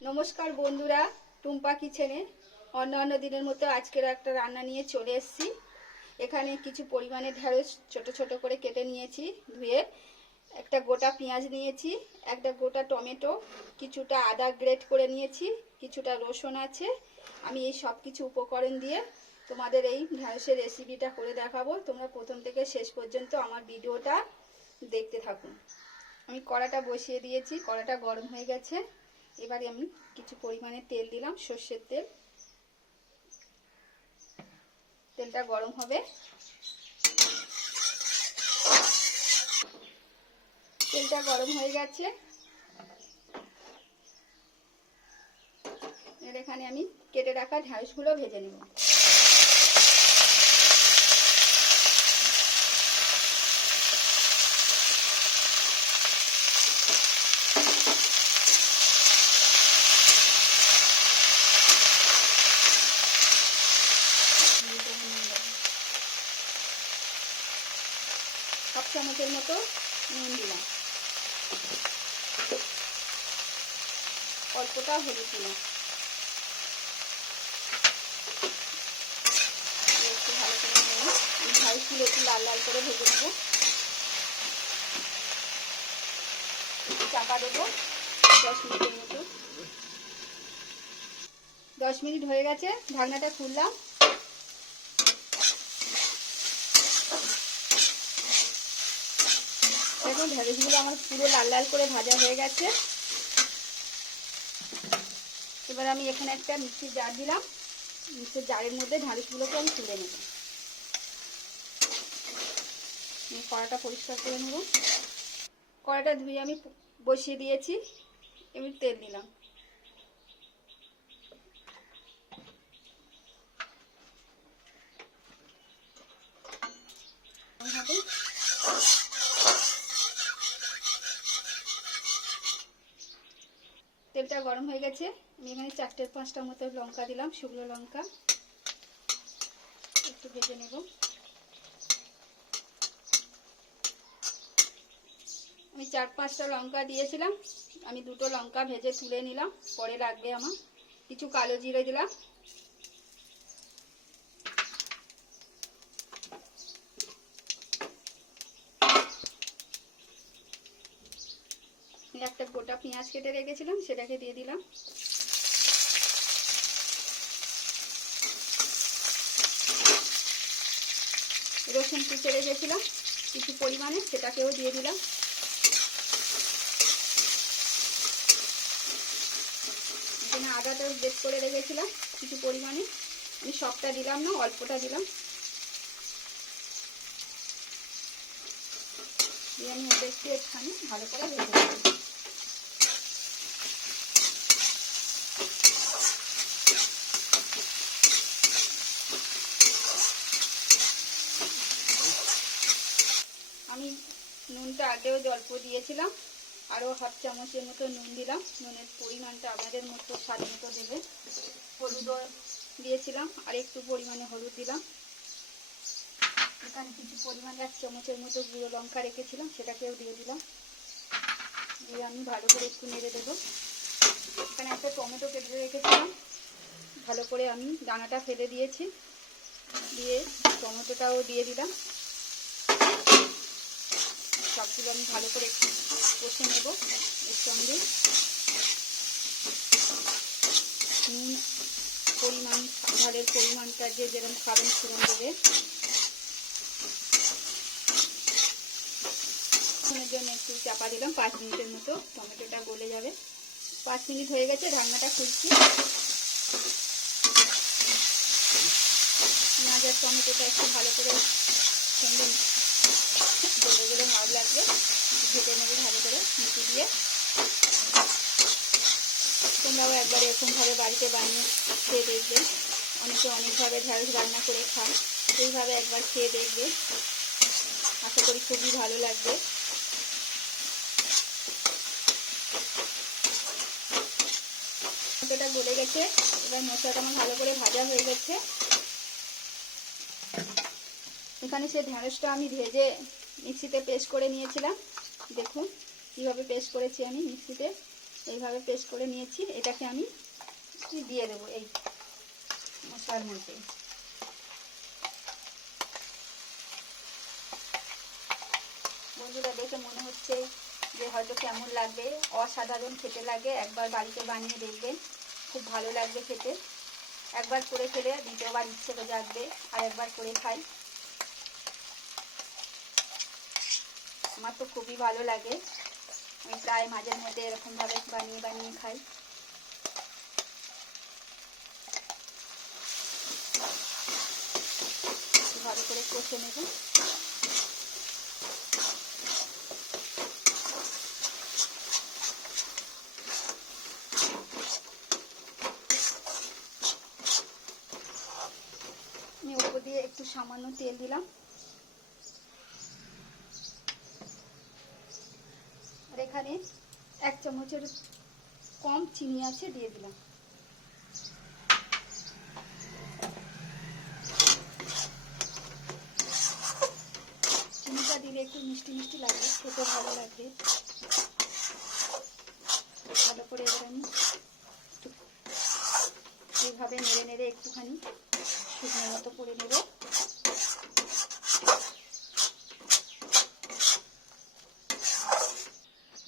নমস্কার বন্ধুরা, টুম্পা কিচেনে অন্যান্য দিনের মতো আজকের একটা রান্না নিয়ে চলে এসেছি। এখানে কিছু পরিমাণে ঢেঁড়স ছোট ছোট করে কেটে নিয়েছি, ধুয়ে একটা গোটা পেঁয়াজ নিয়েছি, একটা গোটা টমেটো, কিছুটা আদা গ্রেট করে নিয়েছি, কিছুটা রসুন আছে। আমি এই সব কিছু উপকরণ দিয়ে তোমাদের এই ঢেঁড়সের রেসিপিটা করে দেখাবো। তোমরা প্রথম থেকে শেষ পর্যন্ত আমার ভিডিওটা দেখতে থাকুন। আমি কড়াটা বসিয়ে দিয়েছি, কড়াটা গরম হয়ে গেছে। এবারে আমি কিছু পরিমাণে তেল দিলাম, সর্ষের তেল। তেলটা গরম হবে, তেলটা গরম হয়ে গেছে। এর এখানে আমি কেটে রাখা ঢেঁড়সগুলো ভেজে নেব। হাফ চামচের মতো নুন দিলাম, অল্পটা হলুদ দিলাম। একটু ভালো করে নেব, ঢেঁড়সগুলো একটু লাল লাল করে ভেজে নেব। চাপা দেবো 10 মিনিটের মতো। 10 মিনিট হয়ে গেছে, ঢাকনাটা খুললাম। দেখুন ঢেঁড়সগুলো আমার পুরো লাল লাল করে ভাজা হয়ে গেছে। এবার আমি এখানে একটা মিক্সির জার দিলাম, মিক্সির জারের মধ্যে ঢেঁড়সগুলোকে আমি তুলে নেব। কড়াটা পরিষ্কার করে নেব। কড়াটা ধুয়ে আমি বসিয়ে দিয়েছি, আমি তেল দিলাম। তেলটা গরম হয়ে গেছে, আমি এখানে 4-5টা মতো লঙ্কা দিলাম, শুকনো লঙ্কা। একটু ভেজে নেব। আমি 4-5টা লঙ্কা দিয়েছিলাম, আমি 2টো লঙ্কা ভেজে তুলে নিলাম, পরে লাগবে আমার। কিছু কালো জিরে দিলাম, একটা গোটা পেঁয়াজ কেটে রেখেছিলাম, সেটাকে দিয়ে দিলাম। রসুন কুচে রেখেছিলাম কিছু পরিমাণে, সেটাকেও দিয়ে দিলাম। এখানে আদাটাও বেশ করে রেখেছিলাম কিছু পরিমাণে, আমি সবটা দিলাম না, অল্পটা দিলাম। দিয়ে আমি ওদের একটু একখানি ভালো করে ভেজে নেব। আমি নুনটা আগেও অল্প দিয়েছিলাম, আরও হাফ চামচের মতো নুন দিলাম। নুনের পরিমাণটা আমাদের মতো স্বাদ মতো দেবে। হলুদও দিয়েছিলাম, আর একটু পরিমাণে হলুদ দিলাম। এখানে কিছু পরিমাণে 1 চামচের মতো গুঁড়ো লঙ্কা রেখেছিলাম, সেটাকেও দিয়ে দিলাম। দিয়ে আমি ভালো করে একটু নেড়ে দেবো। এখানে একটা টমেটো কেটে রেখেছিলাম, ভালো করে আমি দানাটা ফেলে দিয়েছি, দিয়ে টমেটোটাও দিয়ে দিলাম। সবগুলো আমি ভালো করে একটু কষে নেব। এর সঙ্গে নুন পরিমাণ, ঝালের পরিমাণটা যে যেরকম খাবেন সেরকম দেবে। এর জন্য একটু চাপা দিলাম 5 মিনিটের মতো, টমেটোটা গলে যাবে। 5 মিনিট হয়ে গেছে, ঢাকনাটা খুলছি। পেঁয়াজ আর টমেটোটা একটু ভালো করে সঙ্গে গলে গলে ভালো লাগবে, ভেজে নেবে ভালো করে মিষ্টি দিয়ে। তোমরাও একবার এরকমভাবে বাড়িতে বানিয়ে খেয়ে দেখবে। অনেকে অনেকভাবে ঢেঁড়স রান্না করে খান, সেইভাবে একবার খেয়ে দেখবে, আশা করি খুবই ভালো লাগবে। মশলাটা গলে গেছে, এবার মশলাটা আমার ভালো করে ভাজা হয়ে গেছে। এখানে সে ঢেঁড়সটা আমি ভেজে মিক্সিতে পেস্ট করে নিয়েছিলাম, দেখুন কিভাবে পেস্ট করেছি আমি মিক্সিতে। এইভাবে পেস্ট করে নিয়েছি। এটাকে আমি দিয়ে দেবো এই মশলার মধ্যে। বন্ধুরা দেখে মনে হচ্ছে যে হয়তো কেমন লাগবে, অসাধারণ খেতে লাগে। একবার বাড়িতে বানিয়ে দেখবেন, খুব ভালো লাগবে খেতে। একবার করে খেলে দ্বিতীয়বার ইচ্ছে করে জাগবে আর একবার করে খাই। আমার তো খুবই ভালো লাগে, আমি প্রায় মাঝের মধ্যে এরকমভাবে বানিয়ে বানিয়ে খাই। ভালো করে কষে নেব। আমি উপর দিয়ে একটু সামান্য তেল দিলাম, আর এখানে 1 চামচের কম চিনি আছে, দিয়ে দিলাম। চিনিটা দিলে একটু মিষ্টি মিষ্টি লাগবে, খেতে ভালো লাগবে। ভালো করে এবার আমি এইভাবে নেড়ে নেড়ে একটুখানি শুকনো মতো করে নেব।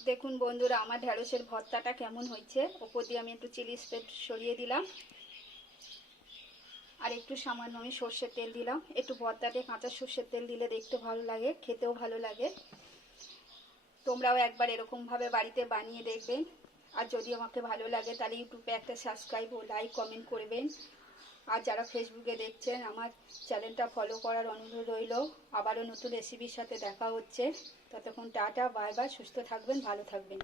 দেখুন বন্ধুরা, আমার ঢ্যাঁড়সের ভর্তাটা কেমন হয়েছে। ওপর দিয়ে আমি একটু চিলি স্প্রেড সরিয়ে দিলাম, আর একটু সামান্য আমি সর্ষের তেল দিলাম। একটু ভর্তাতে কাঁচা সর্ষের তেল দিলে দেখতে ভালো লাগে, খেতেও ভালো লাগে। তোমরাও একবার এরকমভাবে বাড়িতে বানিয়ে দেখবেন। আর যদি আমাকে ভালো লাগে তাহলে ইউটিউবে একটা সাবস্ক্রাইব ও লাইক কমেন্ট করবেন। আর যারা ফেসবুকে দেখছেন, আমার চ্যানেলটা ফলো করার অনুরোধ রইল। আবারও নতুন রেসিপির সাথে দেখা হচ্ছে। ততক্ষণ টাটা, বাই বাই, সুস্থ থাকবেন, ভালো থাকবেন।